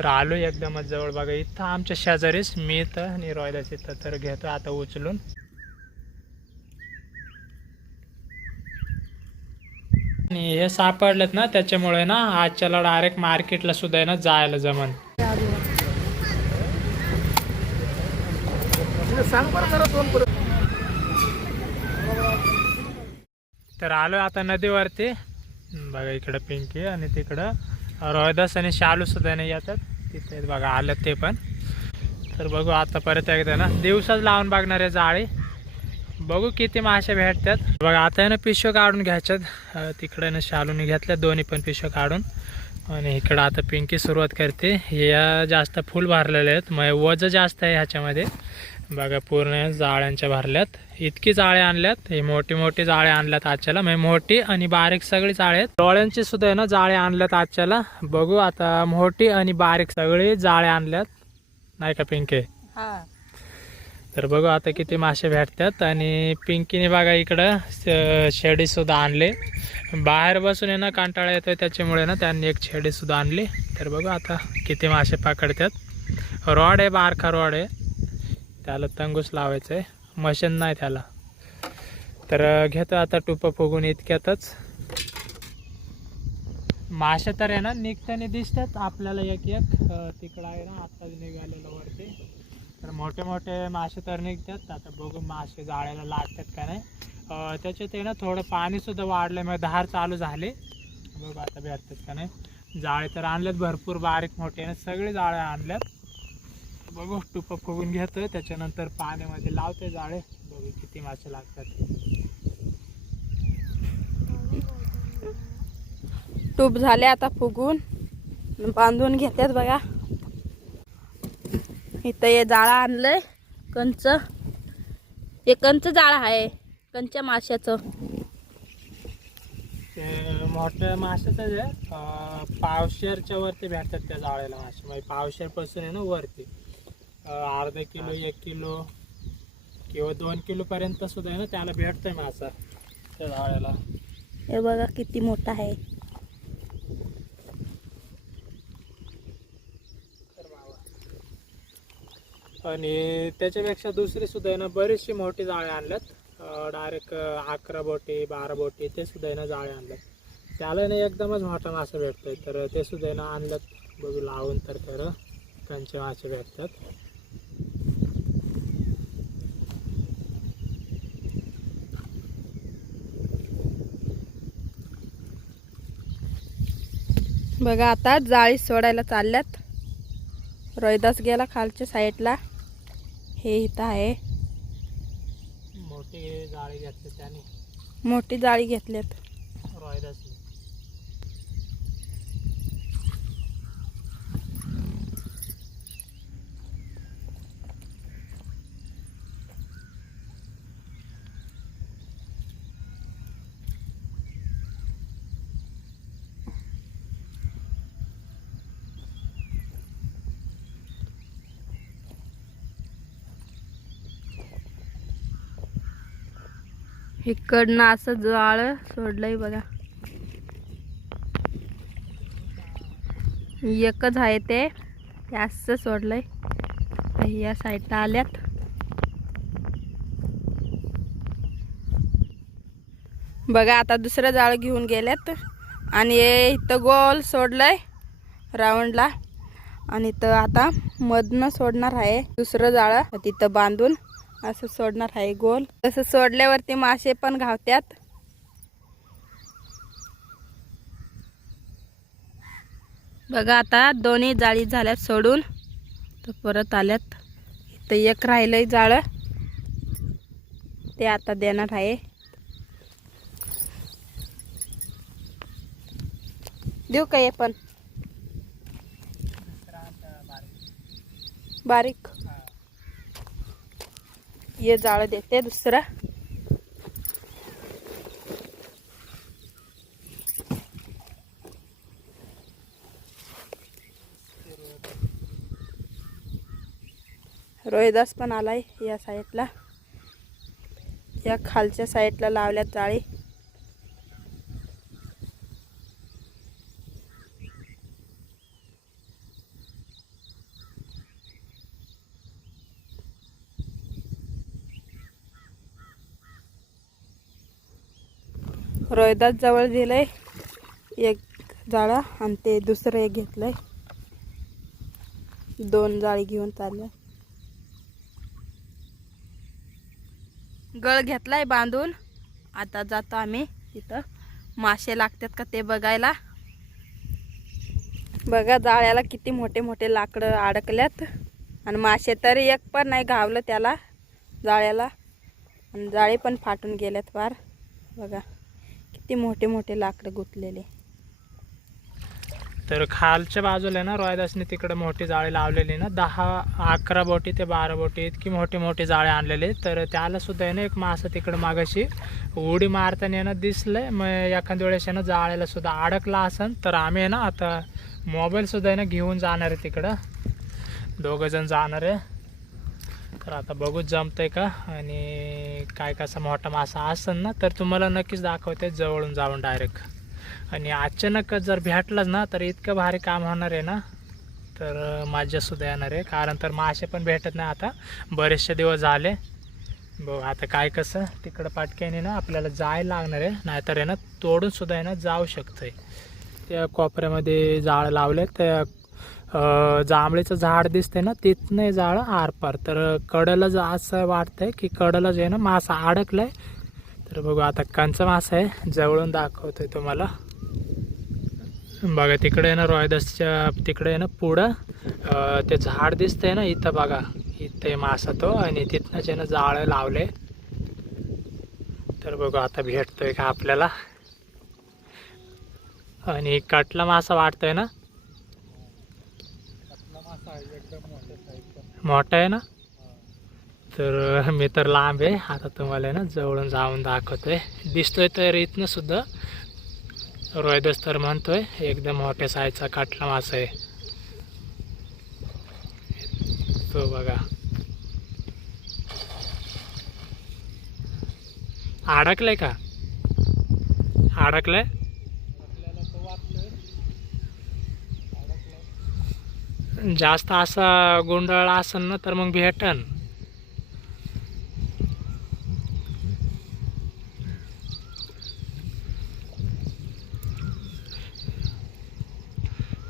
तर आलो एकदमच जवळ. बघा इथं आमच्या शेजारीच मी इथं आणि रॉयलाच इथं तर घेतो. आता उचलून. आणि हे सापडलेत ना त्याच्यामुळे ना आजच्याला डायरेक्ट मार्केटला सुद्धा आहे ना जायला जमन. तर आलो आता नदीवरती. बघा इकडं पिंकी आणि तिकडं रोहिदास आणि शालू सुद्धा नाही येतात. तिथे बघा आलं ते पण. तर बघू आता परत एकदा ना दिवसाच लावून बघणार आहे जाळी. बघू किती मासे भेटतात. बघा आता आहे ना पिशव्या काढून घ्यायच्यात. तिकडे ना शालूने घेतल्या दोन्ही पण पिशव्या काढून. आणि इकडं आता पिंकी सुरुवात करते. या जास्त फुल भरलेले आहेत. मग वज जास्त आहे ह्याच्यामध्ये. बघा पूर्ण जाळ्यांच्या भरल्यात. इतकी जाळे आणल्यात. हे मोठी मोठी जाळे आणल्यात आजच्याला. म्हणजे मोठी आणि बारीक सगळी जाळे आहेत. डोळ्यांची सुद्धा आहे ना जाळे आणल्यात आजच्याला. बघू आता मोठी आणि बारीक सगळी जाळे आणल्यात. नाही का पिंके? हा. तर बघू आता किती मासे भेटतात. आणि पिंकीने बघा इकडं श- शेडीसुद्धा आणले. बाहेर बसून आहे ना कंटाळा येतोय त्याच्यामुळे ना त्यांनी एक शेडीसुद्धा आणली. तर बघू आता किती मासे पकडतात. रॉड आहे बारखा रॉड आहे. त्याला तंगूस लावायचं आहे मशीन नाही त्याला. तर घेतो आता टुपं फुगून इतक्यातच. मासे तर आहे ना निघताना दिसतात. आपल्याला एक एक तिकडं आहे ना आत्ताच निघालेलं वरती. तर मोठे मोठे मासे तर निघतात. आता बघू मासे जाळ्याला लागतात का नाही. त्याच्यात आहे ना थोडं पाणीसुद्धा वाढलं मग धार चालू झाले. बघू आता भेटतात का नाही. जाळे तर आणलेत भरपूर बारीक मोठे. ना सगळे जाळे आणल्यात बघू टुपं फुगून घेतोय. त्याच्यानंतर पाण्यामध्ये लावते जाळे बघू किती मासे लागतात. टूप झाले आता फुगून. बांधून घेतात बघा. इथं हे जाळं आणलंय कंच. हे कंच जाळं आहे कंच्या माशाचं. ते मोठ्या माशाचं अं, पावशेरच्या वरती भेटतात त्या जाळ्याला मासे. म्हणजे पावशेरपासून आहे ना वरती. अर्धा किलो एक किलो किंवा दोन किलो पर्यंत सुद्धा आहे ना त्याला भेटतोय मासा त्या जाळ्याला हे बघा किती मोठा आहे. आणि त्याच्यापेक्षा दुसरी सुद्धा आहे ना बरीचशी मोठी जाळे आणल्यात. डायरेक्ट अकरा बोटी बारा बोटी ते सुद्धा आहे ना जाळे आणल्यात. त्याला ना एकदमच मोठा मासा भेटतोय तर ते सुद्धा आहे ना आणल्यात. बघू लावून तर खरं कंचे मासे भेटतात. बघा आता जाळी सोडायला चालल्यात. रोहिदास गेला खालच्या साईडला. हे इथं आहे. मोठी जाळी घेतली त्याने. मोठी जाळी घेतल्यात रोहिदासने इकडनं असं जाळं सोडलंय बघा. एकच आहे ते असं सोडलंय. या साईडला आल्यात. बघा आता दुसरं जाळं घेऊन गेल्यात. आणि हे इथं गोल सोडलंय राऊंडला. आणि इथं आता मधनं सोडणार आहे दुसरं जाळं. तिथं बांधून असं सोडणार आहे गोल. तसं सोडल्यावरती मासे पण घावत्यात. बघा आता दोन्ही जाळी झाल्यात सोडून. तर परत आल्यात. इथं एक राहिलंय जाळं. ते आता देणार आहे. देऊ का हे पण? बारीक. हे जाळं देते दुसरं. रोहिदास पण आलाय या साईडला. या खालच्या साईडला लावल्यात जाळी. रोहिदास जवळ दिलंय. एक जाळा आणि ते दुसरं एक घेतलंय. दोन जाळी घेऊन चाललंय. गळ घेतलाय बांधून. आता जातो आम्ही तिथं मासे लागतात का ते बघायला. बघा जाळ्याला किती मोठे मोठे लाकडं अडकल्यात. आणि मासे तर एक पण नाही घावलं त्याला जाळ्याला. आणि जाळे पण फाटून गेल्यात फार. बघा. किती मोठे मोठे लाकडं गुंतलेले. तर खालच्या बाजूला ना रोहिदासने तिकडे मोठी जाळी लावलेली ना दहा अकरा बोटी ते बारा बोटी इतकी मोठी मोठी जाळे आणलेले. तर त्याला सुद्धा आहे ना एक मासं तिकडं मागाशी उडी मारताना येणं ना दिसलंय. मग एखाद्या वेळेस आहे ना जाळ्याला सुद्धा अडकला असन तर आम्ही आहे ना आता मोबाईल सुद्धा आहे ना घेऊन जाणार आहे तिकडं. दोघंजण जाणार आहे. तर आता बघूच जमतंय का? आणि काय कसा मोठा मासा असेल ना तर तुम्हाला नक्कीच दाखवते जवळून जाऊन डायरेक्ट आणि अचानकच जर भेटलाच ना तर इतकं भारी काम होणार आहे ना? तर माझ्यासुद्धा येणार आहे. कारण तर मासे पण भेटत नाही आता. बरेचसे दिवस झाले. बघ आता काय कसं तिकडं पाटक्याने ना आपल्याला जायला लागणार आहे. नाहीतर आहे ना तोडूनसुद्धा आहे ना जाऊ शकतं आहे त्या कोपऱ्यामध्ये जाळं लावले त्या जांभळीचं झाड दिसतंय ना तिथनं जाळं आरपार. तर कडला जा असं वाटतंय की कडला जे आहे ना मासा अडकलाय. तर बघू आता कंच मासा आहे जवळून दाखवतोय तुम्हाला. बघा तिकडे आहे ना रोहिदासच्या तिकडे आहे ना पुढं ते झाड दिसतंय ना इथं बघा. इथं मासा तो आणि तिथनंच आहे ना जाळं लावले तर बघू आता भेटतोय का आपल्याला. आणि कटला मासा वाटतोय ना. मोठा आहे ना? तर मी तर लांब आहे. आता तुम्हाला आहे ना जवळून जाऊन दाखवतोय. दिसतोय तर इथनं सुद्धा. रोयदस तर म्हणतोय एकदम मोठ्या साईजचा काटला मासा आहे. तो बघा. अडकलाय का? अडकलाय? जास्त असा गोंधळ असेल ना तर मग भेटन.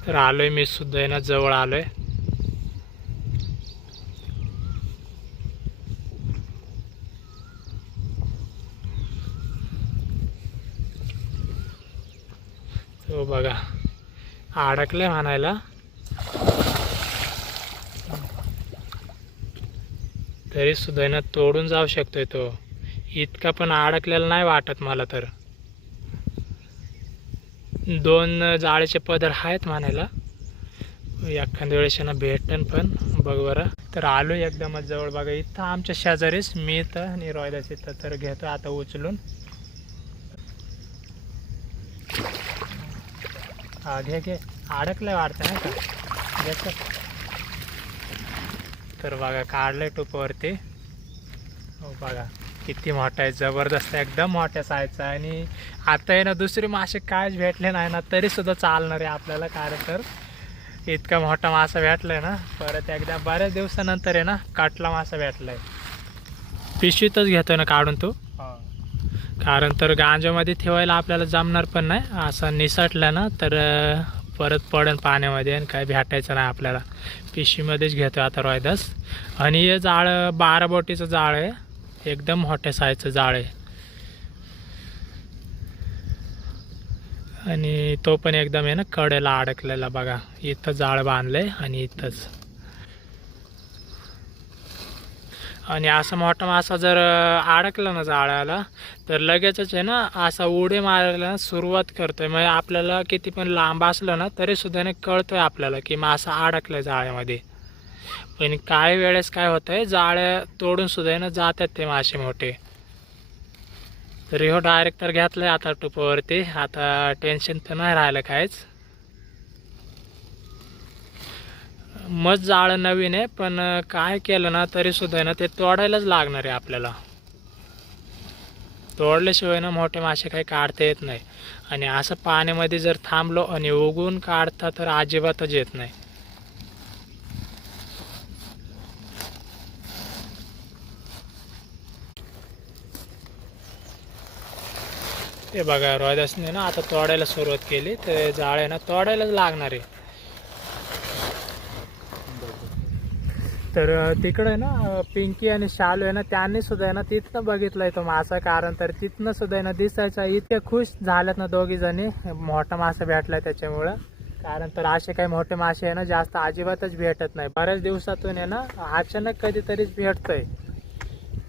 तर आलोय मी सुद्धा आहे ना जवळ आलोय. तो बघा अडकले म्हणायला. तरी सुद्धा तोडून जाऊ शकतोय तो. इतका पण अडकलेला नाही वाटत मला तर. दोन जाळीचे पदर आहेत म्हणायला. एखाद्या वेळेस ना भेटन पण बघ बरं. तर आलो एकदमच जवळ बघा इथं आमच्या शेजारीच मी इथं आणि रोहिदास इथं तर घेतो आता उचलून. हा घे घे. अडकलंय वाटतं नाही का? तर बघा काढलंय टोपावरती. हो बघा किती मोठा आहे जबरदस्त आहे, एकदम मोठ्या आहे. आणि आता आहे ना दुसरे मासे कायच भेटले नाही ना तरी सुद्धा चालणार आहे आपल्याला कारण तर. इतका मोठा मासा भेटलाय ना परत एकदा बऱ्याच दिवसानंतर आहे ना काटला मासा भेटलाय. पिशवीतच घेतोय ना काढून तू? कारण तर गांजामध्ये ठेवायला आपल्याला जमणार पण नाही. असं निसटलं ना तर परत पडन पाण्यामध्ये आणि काय भेटायचं नाही आपल्याला. पिशवीमध्येच घेतो आता रोहिदास आणि हे जाळं बारा बोटीचं जाळ आहे. एकदम मोठ्या साईजचं जाळ आहे. आणि तो पण एकदम आहे ना कडेला अडकलेला बघा. इथं जाळ आहे आणि इथंच. आणि असा मोठा मासा जर अडकलं अडकला ना जाळ्याला तर लगेचच आहे ना असा उडे मारायला सुरुवात करतोय. म्हणजे आपल्याला किती पण लांब असलं ना तरी सुद्धा नाही कळतोय आपल्याला की मासा अडकलाय जाळ्यामध्ये. पण काही वेळेस काय होतंय जाळ्या तोडून सुद्धा ना जातात ते मासे मोठे. तर हो डायरेक्ट तर घेतलाय आता टुपावरती. आता टेन्शन तर नाही राहिलं काहीच. मस्त जाळं नवीन आहे पण काय केलं ना तरी सुद्धा आहे ना ते तोडायलाच लागणार आहे आपल्याला. तोडल्याशिवाय ना मोठे मासे काही काढता येत नाही. आणि असं पाण्यामध्ये जर थांबलो आणि उगून काढता तर अजिबातच येत नाही. ते बघा रोहिदासने ना आता तोडायला सुरुवात केली. तर जाळ आहे ना तोडायलाच लागणार आहे. तर तिकडं आहे ना पिंकी आणि शालू आहे ना त्यांनी सुद्धा आहे ना तिथनं बघितलंय तो मासा. कारण तर तिथनं सुद्धा आहे ना दिसायचा इतक्या खुश झाल्यात ना दोघी जणी. मोठा मासा भेटलाय त्याच्यामुळं. कारण तर असे काही मोठे मासे आहे ना जास्त अजिबातच भेटत नाही. बऱ्याच दिवसातून आहे ना अचानक कधीतरीच भेटतोय.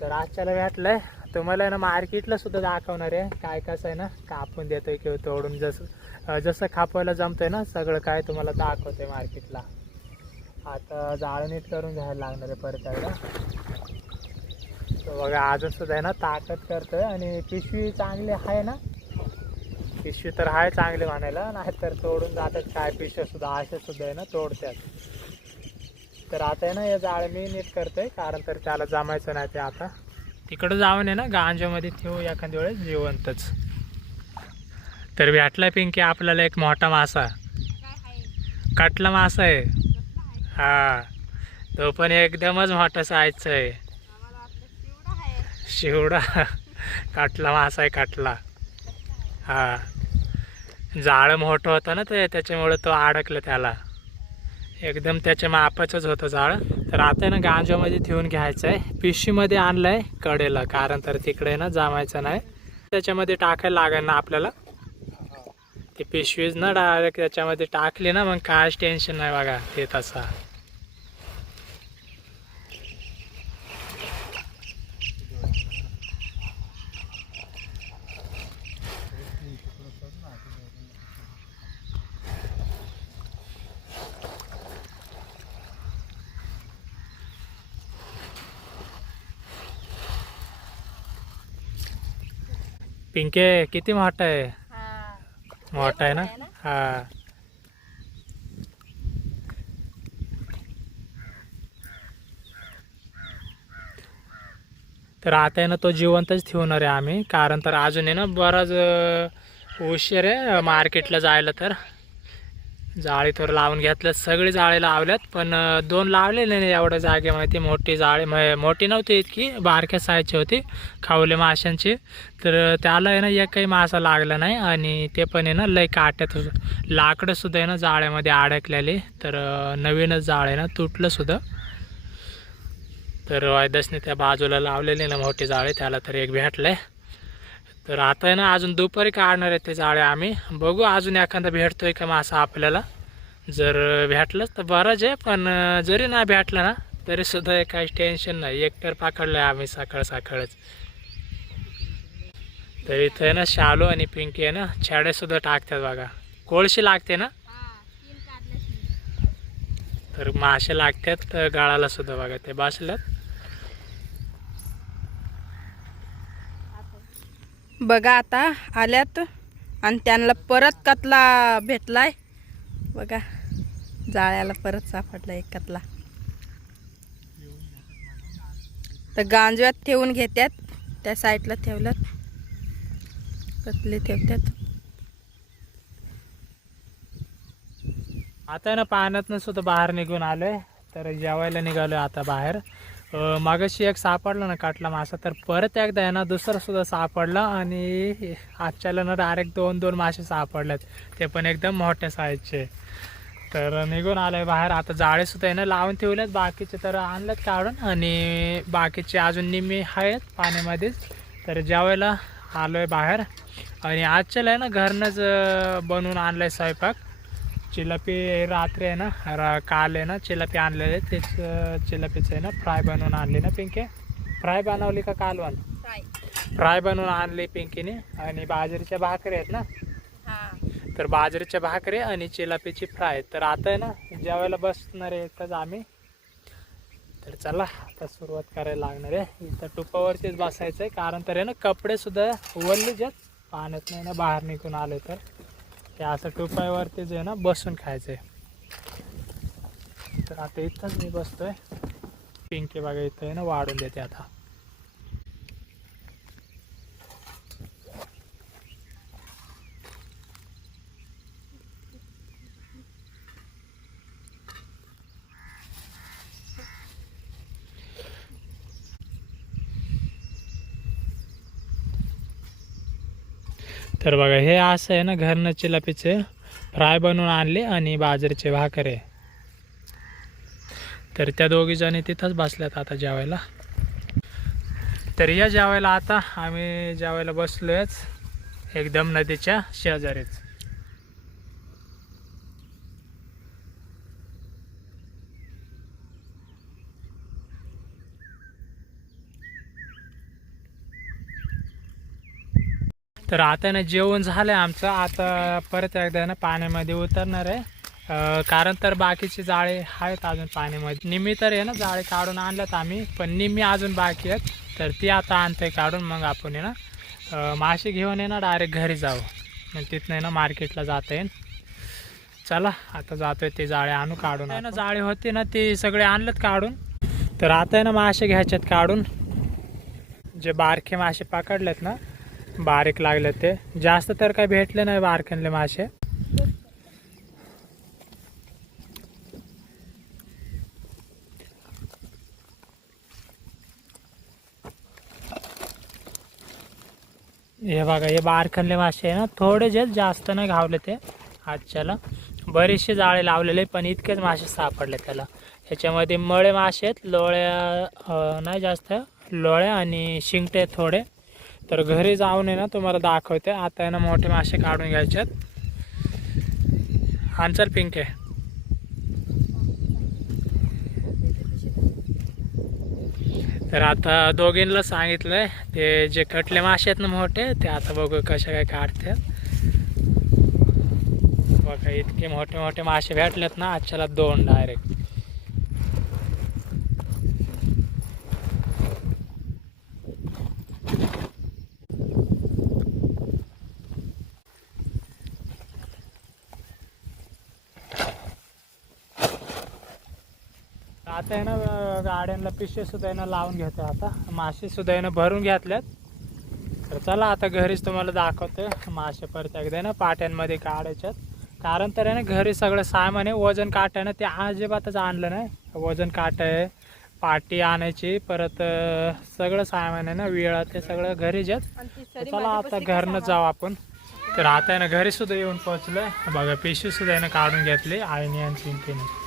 तर आजच्याला भेटलंय. तुम्हाला आहे ना मार्केटला सुद्धा दाखवणार आहे. काय कसं आहे ना कापून देतोय किंवा तोडून जसं जसं खापवायला जमतंय ना सगळं काय तुम्हाला दाखवतोय मार्केटला. आता जाळं नीट करून घ्यायला लागणार आहे परत एकदा. तर बघा अजून सुद्धा आहे ना ताकद करतोय आणि पिशवी चांगली आहे ना? पिशवी तर आहे चांगली म्हणायला नाहीतर तोडून जातात काय पिशव्या सुद्धा असे सुद्धा आहे ना तोडतात. तर आता आहे ना हे जाळ मी नीट करतोय कारण तर त्याला जमायचं नाही ते आता. तिकडं जाऊन आहे ना गांजामध्ये ठेवू एखाद्या वेळेस जिवंतच. तर भेटला पिंकी आपल्याला एक मोठा मासा. कटला मासा आहे. हा. तो पण एकदमच मोठा सायचं आहे. शिवडा. काटला मासा आहे काटला. हा. जाळं मोठं होतं ना ते त्याच्यामुळे तो अडकलं त्याला. एकदम त्याच्या मापाचंच होतं जाळं. तर आता आहे ना गांजामध्ये ठेवून घ्यायचं आहे पिशवीमध्ये आणलं आहे कडेला कारण तर तिकडे ना जमायचं नाही. त्याच्यामध्ये टाकायला लागेल ना आपल्याला. ती पिशवीच ना डायरेक्ट त्याच्यामध्ये टाकले ना मग काहीच टेन्शन नाही बघा ते तसा. पिंके किती मोठा आहे? मोठा आहे ना? हा. तर आता आहे ना तो जिवंतच ठेवणार आहे आम्ही. कारण तर अजून आहे ना बराच उशीर आहे मार्केटला जायला तर. जाळी तर लावून घेतल्यात सगळी जाळी लावल्यात पण दोन लावलेले नाही एवढ्या जागेमध्ये. मोठी जाळे म्हणजे मोठी नव्हती इतकी बारक्या साईजची होती खावले माशांची. तर त्याला आहे ना एकही मासा लागला नाही आणि ते पण आहे ना लय काट्यात लाकडं सुद्धा आहे ना जाळ्यामध्ये अडकलेले. तर नवीनच जाळ आहे ना तुटलं सुद्धा. तर वायदसने त्या बाजूला लावलेली ना मोठी जाळे त्याला तर एक भेटलंय. तर आता आहे ना अजून दुपारी काढणार आहे ते जाळे आम्ही. बघू अजून एखादा भेटतोय का मासा आपल्याला. जर भेटलंच तर बरंच आहे पण जरी नाही भेटलं ना तरी सुद्धा काही टेन्शन नाही. एकटर पकडलं आहे आम्ही सकाळ सकाळच. तर इथं आहे ना शालू आणि पिंकी आहे ना छाडे सुद्धा टाकतात बघा. कोळशी लागते ना? तर मासे लागतात तर गाळाला सुद्धा बघा ते बसल्यात. बघा आता आल्यात आणि त्यांना परत कतला भेटलाय. बघा जाळ्याला परत सापडला एक कतला. तर गांजव्यात ठेवून घेतात त्या साईडला ठेवल्यात. कतले ठेवतात आता आहे ना पाण्यातनं सुद्धा बाहेर निघून आलोय तर जेवायला निघालोय आता बाहेर. मागाशी एक सापडला ना काटला मासा तर परत एकदा आहे ना दुसरा सुद्धा सापडला आणि आजच्याला ना डायरेक्ट दोन दोन मासे सापडलेत. ते पण एकदम मोठ्या साईजचे तर निघून आलोय बाहेर. आता जाळे सुद्धा आहे ना लावून ठेवलेत. बाकीचे तर आणलेत काढून आणि बाकीचे अजून निम्मे आहेत पाण्यामध्येच. तर जेवायला आलोय बाहेर. आणि आजच्याला आहे ना घरनंच बनवून बनवून आणलंय स्वयंपाक. चिलापी रात्री आहे ना रा काल आहे ना चिलापी आणलेले तेच चिलापीचं आहे ना फ्राय बनवून आणली ना पिंके. फ्राय बनवली का कालवण फ्राय. बनवून आणली पिंकीने आणि बाजरीच्या भाकरी आहेत ना? तर बाजरीच्या भाकरी आणि चिलापीची फ्राय. तर आता आहे ना जेवायला बसणार आहे एकच आम्ही. तर चला आता सुरुवात करायला लागणार आहे. इथं टुपावरतीच बसायचं आहे कारण तर आहे ना कपडे सुद्धा ओललेच आहेत. पाण्यात नाही ना बाहेर निघून आले तर. ते असं टुपावरतीच आहे ना बसून खायचं आहे तर आता इथंच मी बसतोय. पिंकी बागा इथं आहे ना वाढून देते आता. तर बघा हे असं आहे ना घरनं चिलापीचे फ्राय बनवून आणले आणि बाजरीचे भाकरे तर त्या दोघी जणी तिथंच बसल्यात आता जेवायला. तर या जेवायला आता आम्ही जेवायला बसलोयच एकदम नदीच्या शेजारीच. तर आता ना जेवण झालंय आमचं. आता परत एकदा ना पाण्यामध्ये उतरणार आहे. कारण तर बाकीचे जाळे आहेत अजून पाण्यामध्ये. निम्मी तर आहे ना जाळे काढून आणल्यात आम्ही पण निम्मी अजून बाकी आहेत. तर ती आता आणतोय काढून मग आपण आहे ना मासे घेऊन आहे ना डायरेक्ट घरी जाऊ. मग तिथनं आहे ना मार्केटला जाता येईल चला आता जातोय ते जाळे आणू काढून आहे ना जाळे होते ना ते सगळे आणलेत काढून. तर आता आहे ना मासे घ्यायच्यात काढून. जे बारखे मासे पकडलेत ना बारीक लागले ते. जास्त तर काही भेटले नाही बारक्यांले मासे. हे बघा हे बारखनले मासे आहे ना थोडे जे जास्त नाही घावले ते आजच्याला. बरेचसे जाळे लावलेले पण इतकेच मासे सापडले त्याला. ह्याच्यामध्ये मळे मासे आहेत लोळ्या नाही जास्त लोळ्या आणि शिंगटे थोडे. तर घरी जाऊन आहे ना तुम्हाला दाखवते. आता आहे ना मोठे मासे काढून घ्यायचे आन्सर पिंक. आहे तर आता दोघींना सांगितलंय ते जे कटले मासे आहेत ना मोठे ते आता बघू कशा काय काढते बघा इतके मोठे मोठे मासे भेटलेत ना आजच्याला दोन डायरेक्ट आता आहे ना गाड्यांना पिशे सुद्धा आहे ना लावून घेते आता. मासे सुद्धा आहे ना भरून घेतल्यात. तर चला आता घरीच तुम्हाला दाखवते मासे परत एकदा आहे ना पाट्यांमध्ये काढायच्यात. कारण तर आहे ना घरी सगळं सामान आहे वजन काट आहे ना ते अजिबातच आणलं नाही. वजन काट आहे पाटी आणायची परत सगळं सामान आहे ना विळा ते सगळं घरीच आहेत. चला आता घरनं जाऊ आपण. तर आता आहे ना घरी सुद्धा येऊन पोहोचलोय. बघा पिशवी सुद्धा आहे ना काढून घेतली आईने आणि पिंकीने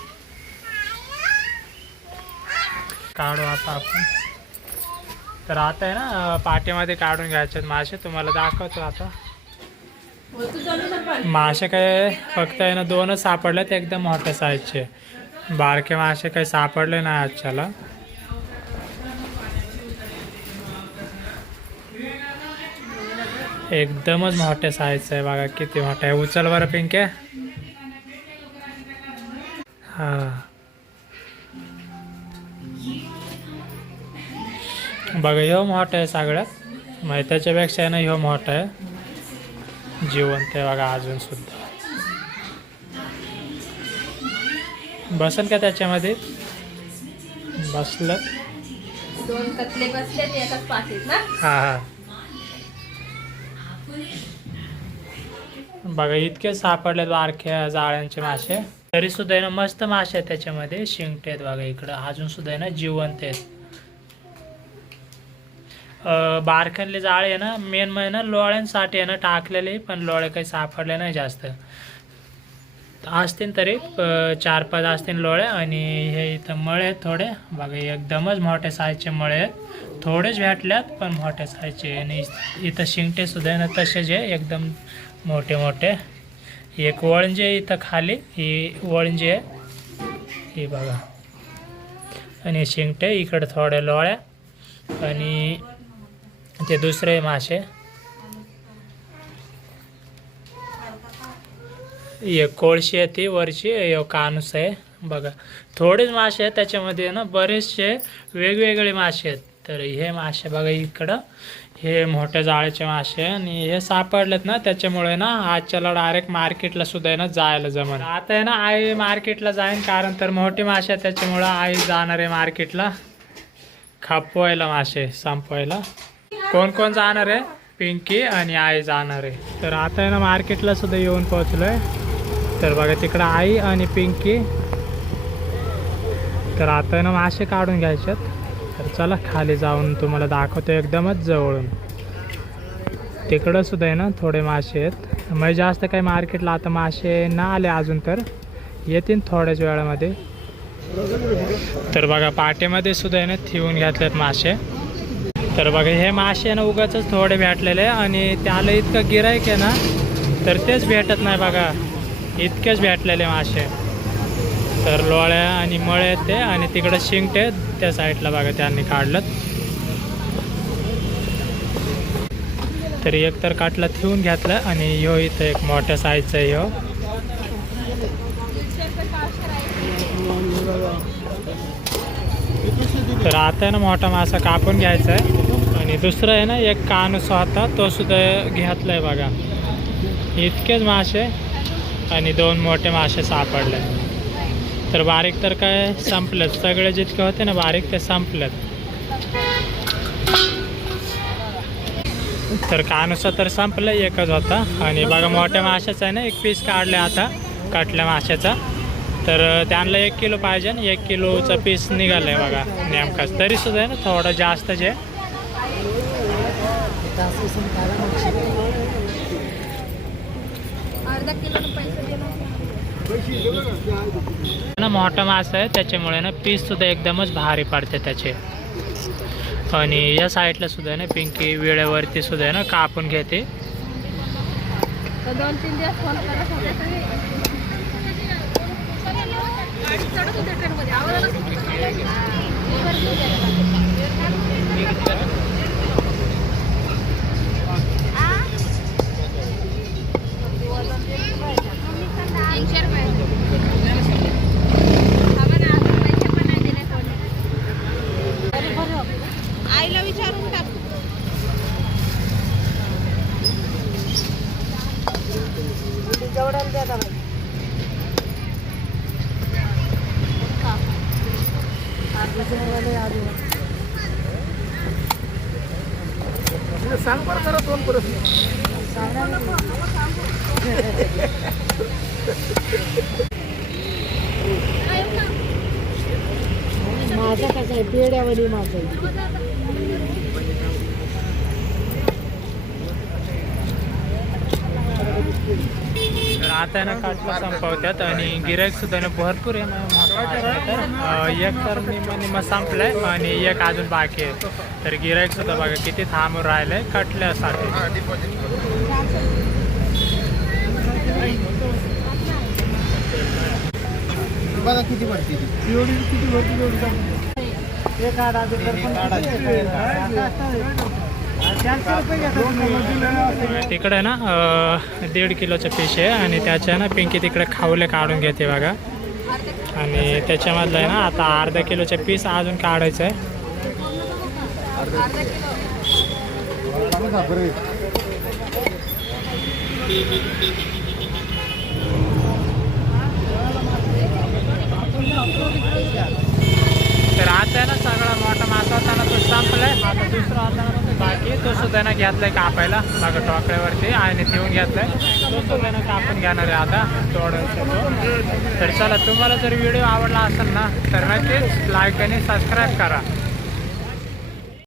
काढू आता आपण. तर आता आहे ना पाट्यामध्ये काढून घ्यायचे मासे. तुम्हाला दाखवतो आता. मासे काय फक्त आहे ना दोनच सापडले ते एकदम मोठ्या साईजचे बारके मासे काही सापडले नाही आजच्याला. एकदमच मोठ्या साईजचं आहे बघा किती मोठा आहे. उचल बरं पिंके. हा. बघा ह्यो मोठा आहे सगळ्यात. मग त्याच्यापेक्षा आहे ना ह्यो मोठा आहे. जिवंत आहे बघा अजून सुद्धा. बसल का त्याच्यामध्ये? बसलं. दोन कतले बसले ते एकाच पाठीत ना? हा हा. बघा इतके सापडले बारख्या जाळ्यांचे मासे. तरी सुद्धा आहे ना मस्त मासे आहेत त्याच्यामध्ये. शिंगटे आहेत बघा इकडं. अजून सुद्धा आहे ना जिवंत आहेत. अं, जाळ जाळे आहे ना मेन म्हणजे ना लोळ्यांसाठी आहे ना टाकलेले पण लोळे काही सापडले नाही जास्त. असतील तरी चार पाच असतील लोळे आणि हे इथं मळे आहेत थोडे. बघा एकदमच मोठ्या साईजचे मळे आहेत. थोडेच भेटल्यात पण मोठ्या साईजचे आणि इथं शिंगटे सुद्धा आहे ना तसेच आहे एकदम मोठे मोठे. एक वळंजे इथं खाली ही वळंजे आहे ही बघा. आणि शिंगटे इकडे थोड्या लोळ्या. आणि ते दुसरे मासे. ये कोळशी आहे ती वरची कानूस आहे. बघा थोडेच मासे आहेत त्याच्यामध्ये ना बरेचसे वेगवेगळे मासे आहेत. तर हे मासे बघा इकडं. हे मोठ्या जाळ्याचे मासे आणि हे सापडलेत ना त्याच्यामुळे ना आजच्याला डायरेक्ट मार्केटला सुद्धा आहे ना जायला जमन आता आहे ना आई मार्केटला जाईन कारण तर मोठे मासे आहेत त्याच्यामुळं आई जाणार आहे मार्केटला खापवायला मासे संपवायला. कोण कोण जाणार आहे? पिंकी आणि आई जाणार आहे. तर आता आहे ना मार्केटला सुद्धा येऊन पोहोचलोय. तर बघा तिकडं आई आणि पिंकी. तर आता आहे ना मासे काढून घ्यायच्यात तर चला खाली जाऊन तुम्हाला दाखवतो एकदमच जवळून. तिकडं सुद्धा आहे ना थोडे मासे आहेत. म्हणजे जास्त काही मार्केटला आता मासे ना आले अजून तर. येतील थोड्याच वेळामध्ये. तर बघा पाटेमध्ये सुद्धा आहे ना ठेवून घेतलेत मासे. तर बघा हे मासे ना उगाच थोडे भेटलेले आणि त्याला इतकं गिरायक आहे ना तर तेच भेटत नाही बघा. इतकेच भेटलेले मासे. तर लोळ्या आणि मळे ते आणि तिकडं शिंगटे त्या साईडला बघा त्यांनी काढलं तरी एक तर काटला ठेवून घेतलं आणि ह्यो इथं एक मोठ्या साईजचा आहे ह्यो तर आता आहे ना मोठा मासा कापून घ्यायचा आहे. आणि दुसरं आहे ना एक कान असा होता तो सुद्धा घेतला आहे बघा. इतकेच मासे आणि दोन मोठे मासे सापडले. तर बारीक तर काय संपलेत सगळे जितके होते ना बारीक ते संपलेत. तर कानुसा तर संपलं एकच होता. आणि बघा मोठ्या माशाचा आहे ना एक पीस काढले आता कटल्या माशाचा. तर त्यांना एक किलो पाहिजे आणि एक किलोचा पीस निघाला आहे बघा नेमकाच तरी सुद्धा आहे ना थोडं जास्त जे ना मोठा मासा आहे त्याच्यामुळे ना पीस सुद्धा एकदमच भारी पडते त्याचे. आणि या साईडला सुद्धा आहे ना पिंकी वेळेवरती सुद्धा आहे ना कापून घेते. दोन तीन दिवस फोन करत होते चढत होते ट्रेनमध्ये आवाज तीनशे रुपये पैसे पण नाही दिले आईला विचारून माझा कसा आहे पेड्यावाली माझा. तर आता आहे ना काटला संपवतात आणि गिरायक सुद्धा ना भरपूर आहे ना. तर मी एक तर संपलंय निम्मा संपलाय आणि एक अजून बाकी आहे. तर गिरायक सुद्धा बघा किती थांबून राहिलंय कटल्यासाठी बघा किती भरती एवढी किती भरती एवढी एक आठ तिकडे ना दीड किलोचं पीस आहे आणि त्याच्या ना पिंकी तिकडे खावले काढून घेते बघा. आणि त्याच्यामधलं आहे ना आता अर्धा किलोचे पीस अजून काढायचं आहे. तर आता ना सगळा मोठा मासा होता ना तो संपलाय. आता दुसरा होता ना बाकी तो सुद्धा ना घेतलाय कापायला. बघा टोकऱ्यावरती आणि ठेवून घेतलाय. तो सुद्धा ना कापून घेणार आहे आता. थोडंसं तर चला तुम्हाला जर व्हिडिओ आवडला असेल ना तर नक्कीच लाईक आणि सबस्क्राईब करा.